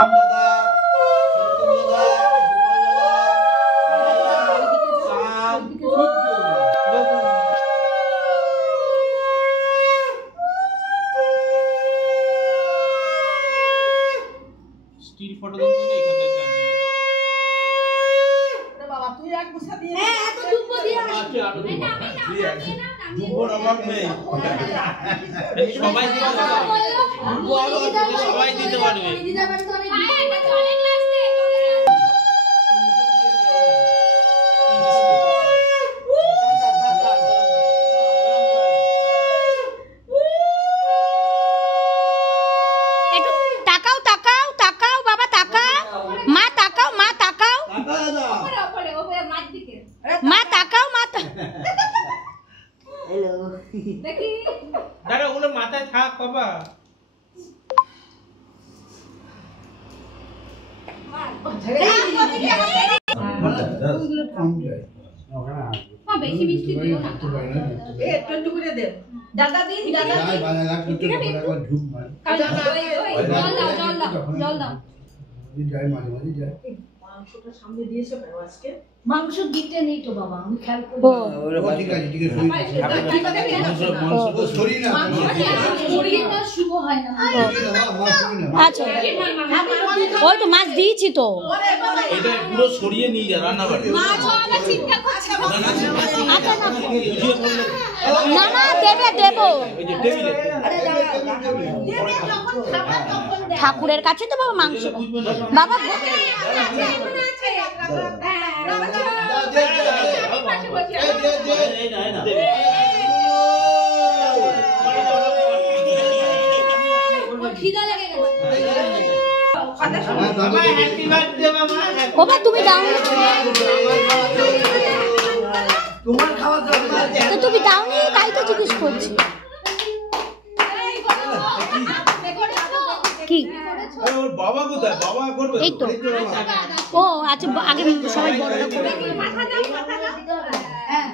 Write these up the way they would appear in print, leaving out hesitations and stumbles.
still photo দেন তো এখানটা জানতে আরে বাবা তুই এক বসা দিয়ে হ্যাঁ এত দুব্বো দিয়ে আসি দুব্বোর অভাব নেই সবাই দিতে পারবে সবাই দিতে পারবে দিদা বাড়ি তো অনেক দাঁড়া ওগুলো মাথায় থাক বাবা বেশি মিষ্টি দিও না একটু একটু করে দে দাদা দিন দাদা জল দাও মাংসটা সামনে দিয়েছে আজকে মাংস দিতে নেই তো বাবা আমি খেয়াল করি শরীরটা শুভ হয় না আচ্ছা ওই তো মাছ দিয়েছি তো এটা পুরো সরিয়ে নিয়ে যা রান্না বাড়ি না না দেবে দেবো এই যে টেবিলে ঠাকুরের কাছে তো বাবা মাংস বাবা বাবা তুমি দাও তো তুমি দাওনি তাই তো জিজ্ঞেস করছি কি বাবা কোথায় বাবা করবে এই তো ও আচ্ছা আগে সবাই বড়রা করে মাথা দাও হ্যাঁ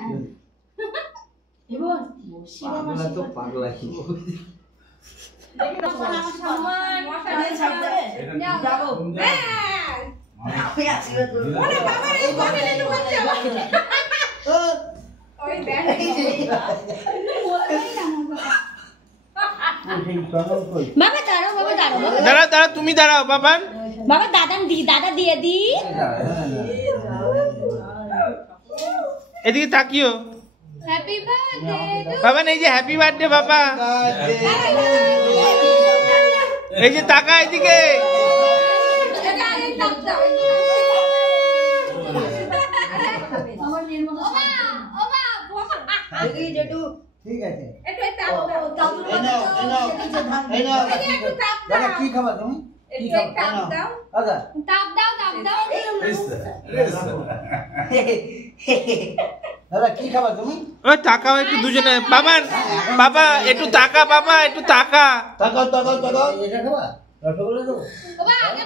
এবার পাগলা তো পাগলা কি বাবা দাঁড়াও বাবা দাঁড়াও দাঁড়া দাঁড়া তুমি দাঁড়াও বাবা বাবা দাদা দিয়ে দি এদিকে তাকিও হ্যাপি বার্থডে বাবা এই যে হ্যাপি বার্থডে বাবা এই যে তাকা এদিকে আমার নির্মল ঠিক আছে একটু দাও দাদা কি খাবা তুমি একটু তাপ দাও দাদা তাপ দাও দাদা কি খাবা তুমি ও তাকাও একটু দুজনে বাবা বাবা একটু তাকা বাবা একটু তাকা তাকাও এটা খাবা রসগোল্লা দেবো বাবা আগে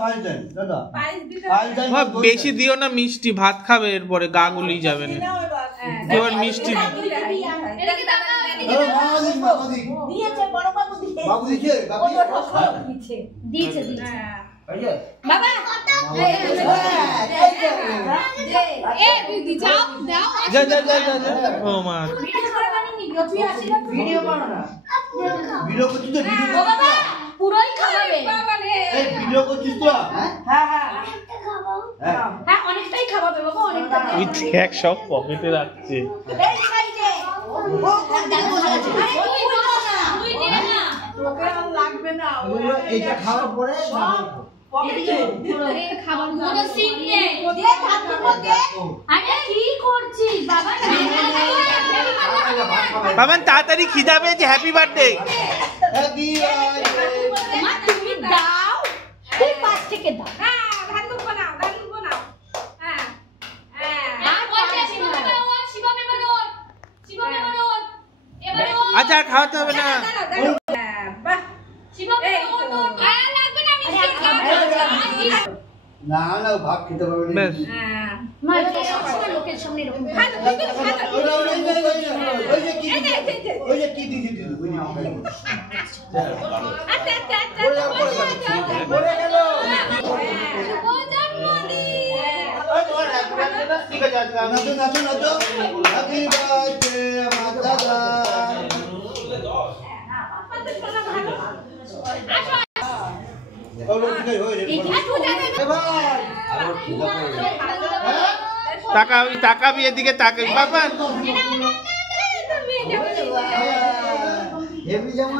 পাঁচ দেন দাদা বেশি দিও না মিষ্টি ভাত খাবে এরপরে গা গুলিয়ে যাবে না এবার মিষ্টি এটাকে দাও দিয়েছে বড় বাবু বাবু দিয়েছে বাবা দিদি যাও দাও যা ও মা ভিডিও বানাও না ভিডিও করছিস তো ভিডিও ও বাবা পুরোই খাবে বাবা রে এই ভিডিও করছিস তো হ্যাঁ হ্যাঁ অনেকটাই খাওয়াবে বাবা অনেকটা তুই দেখ সব পকেটে রাখছে এই সাইডে ও দাদু তুই নে না তোকে আর লাগবে না এইটা খাওয়ার পরে খাবার সিট নে দে ঠাকুর দে আরে কি করছিস বাবা বাবা তাড়াতাড়ি খিদা পেয়েছে হ্যাপি বার্থডে মা তুমি দাও তুই পাশ থেকে দাও হ্যাঁ ধান্দুক বানাও হ্যাঁ আর বলছে শিবমে বলুন এবারে আচ্ছা আর খাওয়াতে হবে না বাহ শিবমে বলুন আর লাগবে না মিষ্টি না না ভাত খেতে পারবে না বেশ মা এটা সবসময় লোকের সামনে এরকম ওই যে কি দিদি আচ্ছা ঠিক আছে আজকে আমি নাচো নাচো নাচো হ্যাপি বার্থডে আমার দাদা ওরে ঠিক হয়ে রে এবার তাকাবি তাকাবি এদিকে তাকাবি বাবা হেভি যেমন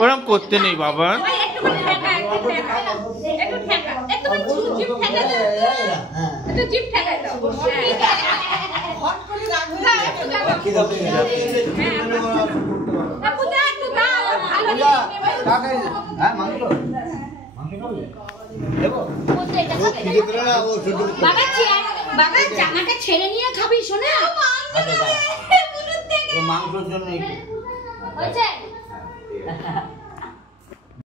ওরম করতে নেই বাবা হ্যাঁ মাংস মাংস খাবে দেবো ও খিদে পেলে না ও ছোট বাবা বাবা জামাটা ছেড়ে নিয়ে খাবি শোনা আচ্ছা ও মাংসের জন্য হয়েছে